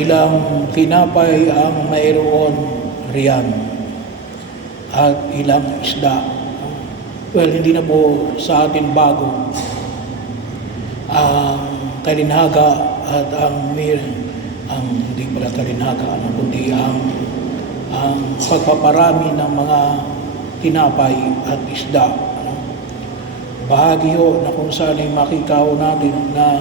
ilang tinapay ang mayroon riyan at ilang isda. Well, hindi na po sa atin bago ang talinhaga at ang hindi pala talinhaga, kundi ang pagpaparami ng mga tinapay at isda. Bahagi ho na kung saan ay makita ho natin na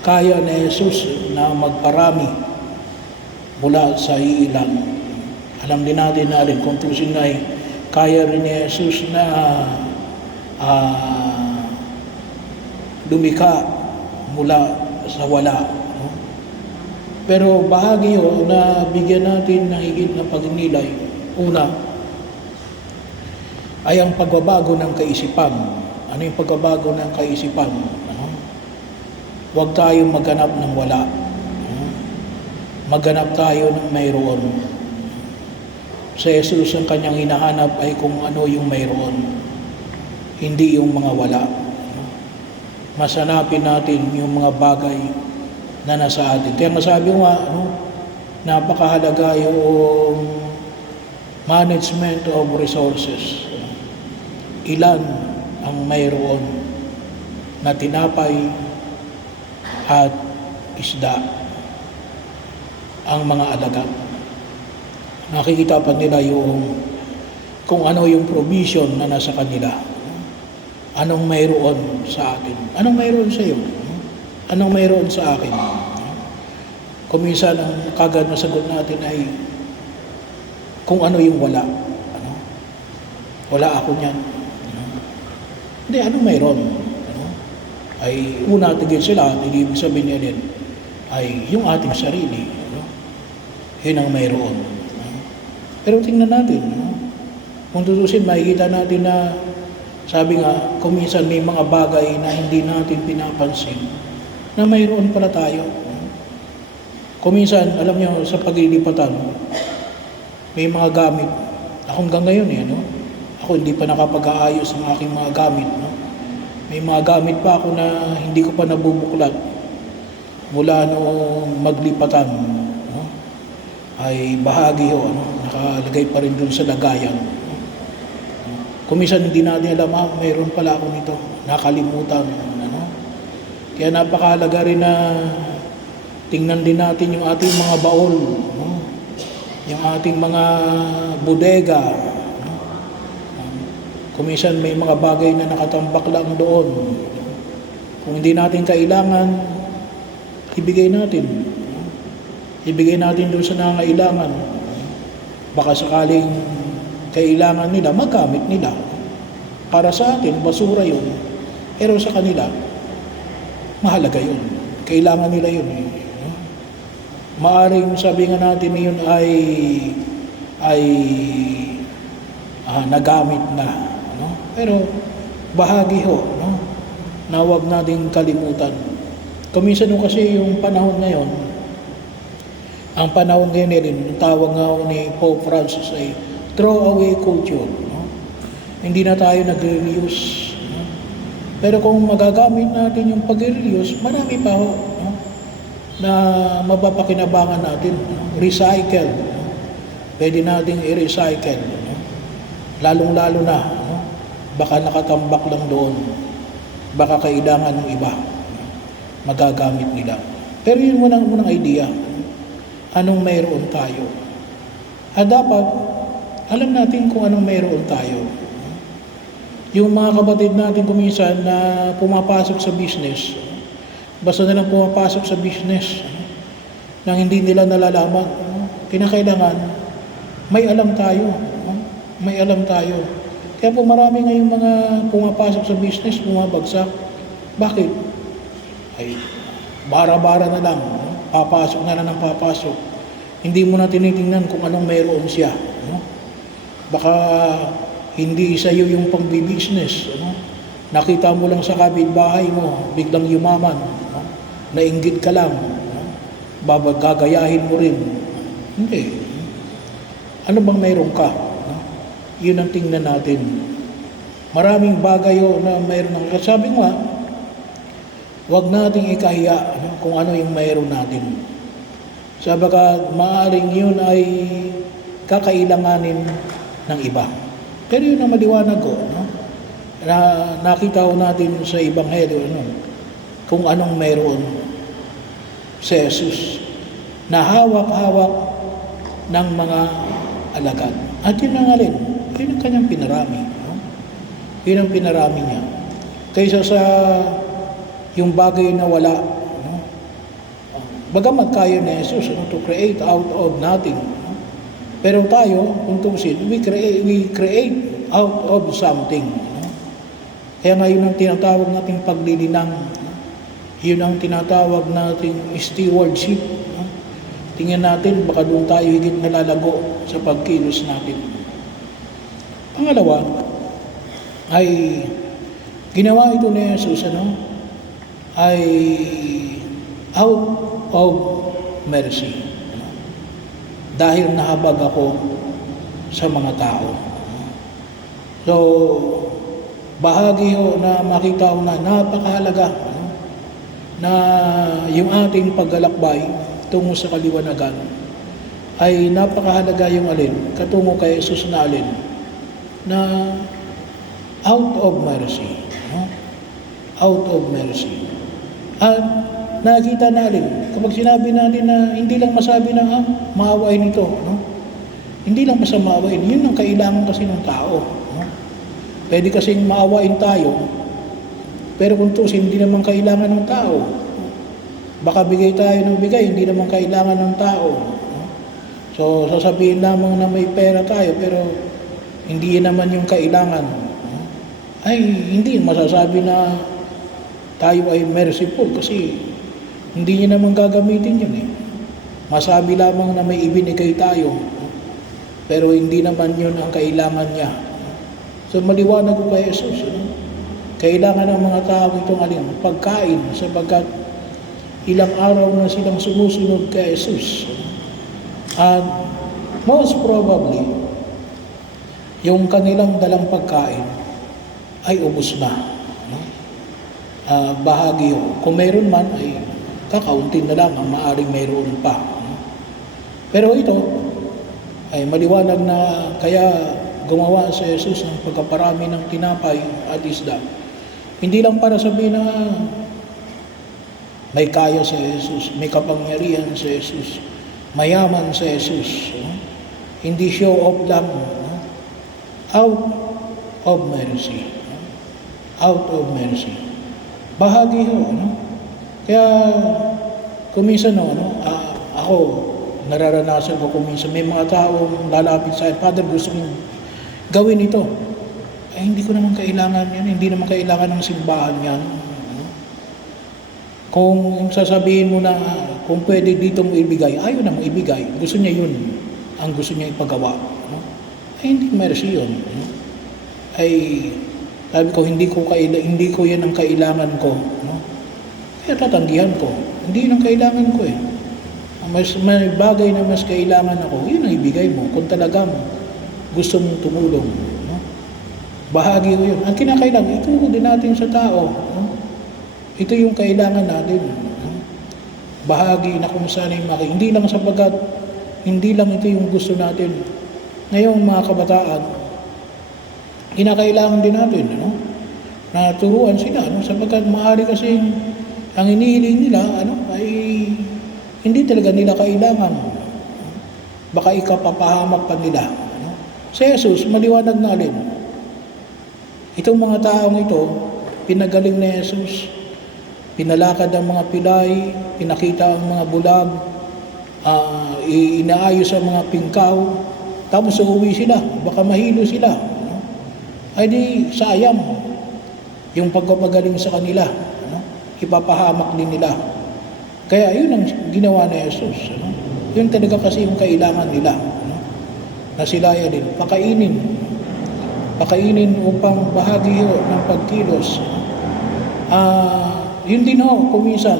kaya ni Jesus na magparami mula sa iilan. Alam din natin na rin kung tusin ay kaya rin ni Jesus na lumikha mula sa wala. No? Pero bahagi ho na bigyan natin ng higit na pagninilay. Una, ay ang pagbabago ng kaisipan. Ano yung pagbabago ng kaisipan? Huwag tayong maghanap ng wala. Maghanap tayo ng mayroon. Sa Jesus, ang kanyang hinahanap ay kung ano yung mayroon, hindi yung mga wala. Masanapin natin yung mga bagay na nasa atin. Kaya masabi ko nga, napakahalaga yung management of resources. Ilan ang mayroon na tinapay at isda ang mga alagad. Nakikita pa nila yung kung ano yung provision na nasa kanila. Anong mayroon sa atin? Anong mayroon sa iyo? Anong mayroon sa akin? Kung minsan ang kagad na sagot natin ay kung ano yung wala. Wala ako niyan. Hindi, anong mayroon? Ay una tigil sila, ibig sabihin niya din ay yung ating sarili. Yun ang mayroon. Pero tingnan natin, kung tutusin, makikita natin na, sabi nga, kung minsan may mga bagay na hindi natin pinapansin, na mayroon pala tayo. Kung minsan, alam nyo, sa paglilipatan, may mga gamit. Ako hanggang ngayon, ako hindi pa nakapag-aayos ng aking mga gamit. May mga gamit pa ako na hindi ko pa nabubuklat mula noong maglipatan. Ay bahagi ho, nakalagay pa rin dun sa lagayan. Kung minsan hindi natin alam, mayroon pala ako nito, nakalimutan. Kaya napakahalaga rin na tingnan din natin yung ating mga baol, yung ating mga bodega. Kung minsan may mga bagay na nakatambak lang doon. Kung hindi natin kailangan, ibigay natin. Ibigay natin doon sa nangangailangan. Baka sakaling kailangan nila, magamit nila. Para sa atin, basura yun. Pero sa kanila, mahalaga yun. Kailangan nila yun. Maaring sabi nga natin yun ay nagamit na. Pero bahagi ho, na huwag nating kalimutan. Kuminsan kasi yung panahon ngayon, ang panahon ngayon rin, tawag nga ni Pope Francis ay throw-away culture. Hindi na tayo nag-reuse. Pero kung magagamit natin yung pag-reuse, marami pa ho na mapapakinabangan natin. Recycle. Pwede nating i-recycle. Lalong-lalo na, baka nakatambak lang doon. Baka kailangan ng iba. Magagamit nila. Pero yun munang idea. Anong mayroon tayo? At dapat, alam natin kung anong mayroon tayo. Yung mga kapatid natin kuminsan na pumapasok sa business, basta na lang pumapasok sa business, nang hindi nila nalalaman, kinakailangan, may alam tayo. May alam tayo. Kaya po marami ngayong mga pumapasok sa business, bumabagsak. Bakit? Ay, bara-bara na lang. Papasok na lang ng papasok. Hindi mo na tinitingnan kung anong mayroon siya. Baka hindi sa iyo yung pang-business. Nakita mo lang sa kapitbahay mo, biglang yumaman. Nainggit ka lang. Gagayahin mo rin. Hindi. Ano bang mayroon ka? Yun ang tingnan natin. Maraming bagay na mayroon. Sabi nga, huwag nating ikahiya kung ano yung mayroon natin. Sabagat maaaring yun ay kakailanganin ng iba. Pero yun ang maliwanag ko, no? Na nakita ko natin sa Ebanghelyo, no? Kung anong meron si Jesus na hawak-hawak ng mga alagad. At yun ang alin, yun ang kanyang pinarami. No? Yun ang pinarami niya. Kaysa sa yung bagay na wala. No? Bagamat kaya ni Jesus, no, to create out of nothing. No? Pero tayo, kung tusin, we create out of something. No? Kaya nga yun ang tinatawag nating paglilinang. No? Yun ang tinatawag nating stewardship. No? Tingnan natin, baka doon tayo higit nalalago sa pagkilos natin. Pangalawa, ay ginawa ito ni Jesus, ay out of mercy. Dahil nahabag ako sa mga tao. So, bahagi ho na makita ko na napakahalaga na yung ating paglalakbay tungo sa kaliwanagan ay napakahalaga yung alin, katungo kay Jesus na alin, na out of mercy. Out of mercy. At nakita natin, kapag sinabi natin na hindi lang masabi na maawain ito, no? Hindi lang basta maawain, yun ang kailangan kasi ng tao. No? Pwede kasing maawain tayo, pero kung tusin, hindi naman kailangan ng tao. Baka bigay tayo ng bigay, hindi naman kailangan ng tao. No? So, sasabihin lamang na may pera tayo, pero hindi naman yung kailangan. No? Ay, hindi masasabi na tayo ay merciful kasi hindi niya naman gagamitin yun eh. Masabi lamang na may ibinigay tayo, pero hindi naman yun ang kailangan niya. So maliwanag ko kay Jesus, kailangan ng mga tao itong alin, pagkain, sapagkat ilang araw na silang sumusunod kay Jesus. And most probably, yung kanilang dalang pagkain ay ubos na. Bahagi ho. Kung meron man ay kakaunti na lang ang maaaring mayroon pa. Pero ito ay maliwanag na kaya gumawa si Jesus ng pagkaparami ng tinapay at isda. Hindi lang para sabihin na may kaya si Jesus, may kapangyarihan si Jesus, mayaman si Jesus. Hindi show off lang. Out of mercy. Out of mercy. Bahagi ho, Kaya, kuminsan, ako, nararanasan ko kuminsan, may mga taong lalapit sa akin, Father, gusto kong gawin ito. Ay, hindi ko naman kailangan yan, hindi naman kailangan ng simbahan yan. Kung sasabihin mo na, kung pwede dito mo ibigay, ayaw na mo ibigay, gusto niya yun, ang gusto niya ipagawa. Ay, hindi mercy yun. Ay, sabi ko, hindi ko yan ang kailangan ko. Kaya tatanggihan ko. Hindi yun ang kailangan ko eh. May bagay na mas kailangan ako, yun ang ibigay mo. Kung talagang gusto mong tumulong. Bahagi ko yun. Ang kinakailangan, itulong din natin sa tao. Ito yung kailangan natin. Bahagi na kung saan yung hindi lang sapagat, hindi lang ito yung gusto natin. Ngayon mga kabataan, kinakailangan din natin, na turuan sila, sapagkat maaari kasi ang inihiling nila, ay hindi talaga nila kailangan. Baka ikapapahamak pa nila. Si Jesus, maliwanag na alin. Itong mga taong ito, pinagaling ni Jesus, pinalakad ang mga pilay, pinakita ang mga bulag, inaayos ang mga pingkaw, tapos uuwi sila, baka mahilo sila. Ay di sayang yung pagpapagaling sa kanila, ipapahamak din nila. Kaya yun ang ginawa ni Jesus. Yun talaga kasi yung kailangan nila, na sila din pakainin upang bahagi ng pagkilos. Yun din kuminsan,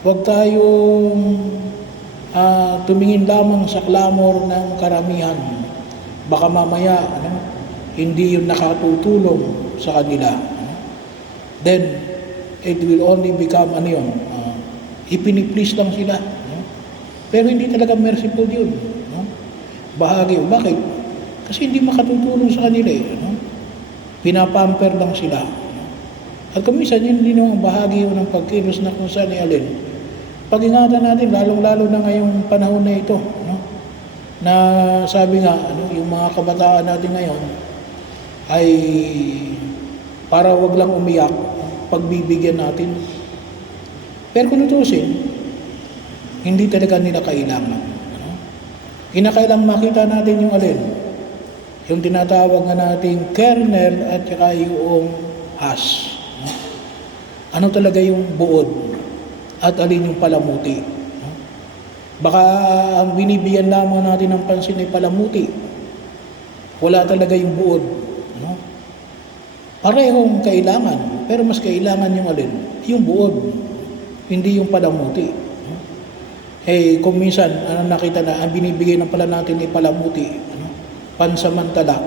huwag tayong tumingin lamang sa clamor ng karamihan. Baka mamaya, hindi yun nakatutulong sa kanila. Then, it will only become, ipiniplease lang sila. Pero hindi talaga merciful yun. No? Bahagi. Bakit? Kasi hindi makatutulong sa kanila eh. No? Pinapamper lang sila. No? At kuminsan yun din ang bahagi yun ng pagkilos na kung saan alin. Pag-ingatan natin, lalong-lalo na ngayong panahon na ito. No? Na sabi nga, yung mga kabataan natin ngayon ay para wag lang umiyak, pagbibigyan natin. Pero kung tutusin, hindi talaga nila kailangan. Kinakailang makita natin yung alin, yung tinatawag nga nating kernel at saka yung has. Ano talaga yung buod at alin yung palamuti. Baka ang binibigyan lamang natin ng pansin ay palamuti. Wala talaga yung buod. Parehong kailangan, pero mas kailangan yung alin, yung buod, hindi yung palamuti. Eh, kung minsan, nakita na, ang binibigay ng pala natin ay palamuti, pansamantala.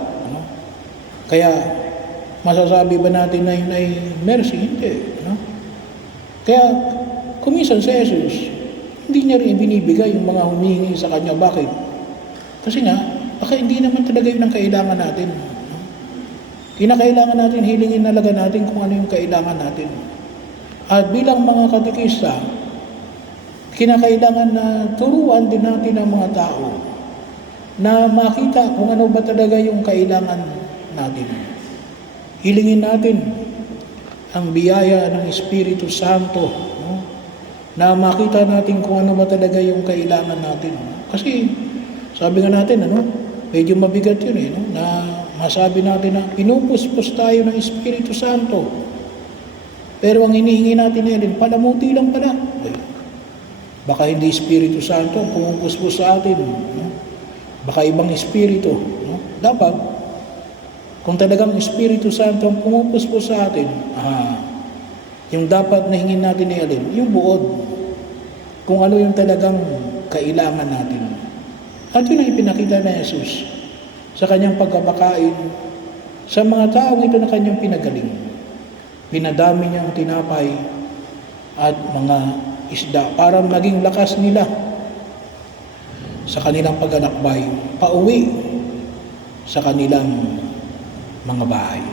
Kaya, masasabi ba natin na yun ay mercy? Hindi. Kaya, kung minsan si Jesus, hindi niya rin binibigay yung mga humihingi sa kanya. Bakit? Kasi nga, baka hindi naman talaga yun ang kailangan natin. Kinakailangan natin, hilingin talaga natin kung ano yung kailangan natin. At bilang mga katekista, kinakailangan na turuan din natin ang mga tao na makita kung ano ba talaga yung kailangan natin. Hilingin natin ang biyaya ng Espiritu Santo, na makita natin kung ano ba talaga yung kailangan natin. Kasi sabi nga natin, medyo mabigat yun na masabi natin na pinupuspos tayo ng Espiritu Santo. Pero ang hinihingi natin ngayon, palamuti lang pala. Baka hindi Espiritu Santo ang pumupuspos sa atin. Baka ibang Espiritu. Dapat, kung talagang Espiritu Santo ang pumupuspos sa atin, yung dapat na hingin natin ay alin, yung buod. Kung ano yung talagang kailangan natin. At yun ang ipinakita na Jesus sa kanyang pagkabakain sa mga taong ito na kanyang pinagaling. Pinadami niya ang tinapay at mga isda para maging lakas nila sa kanilang paglalakbay pauwi sa kanilang mga bahay.